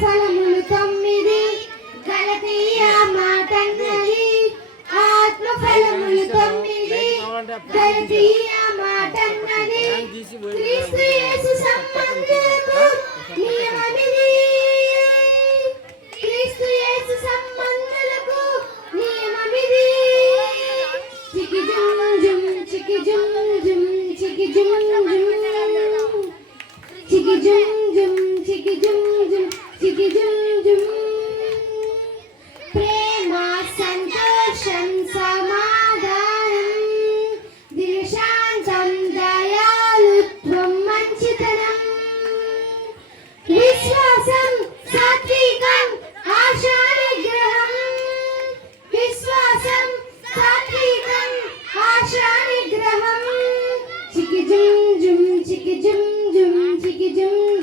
ఫలములు తొమ్మిది గలతీయ మాటన్నది ఆత్మ ఫలములు తొమ్మిది గలతీయ మాటన్నది క్రీస్తు యేసు సంబంధులకు నియమమిది క్రీస్తు యేసు సంబంధులకు నియమమిది చికి జుమ్ జుమ్ చికి జుమ్ జుమ్ చికి జుమ్ జుమ్ చికి జుమ్ జుమ్ చికి జుమ్ జుమ్ చికి జుమ్ జుమ్ ప్రేమ సంతోషం సమాధానం దిశాంతం దయాళుత్వం మంచితనం విశ్వాసం సాత్వికం ఆశా నిగ్రహం విశ్వాసం సాత్వికం ఆశా నిగ్రహం చికి జుమ్ జుమ్ చికి జుమ్ జుమ్ చికి జుమ్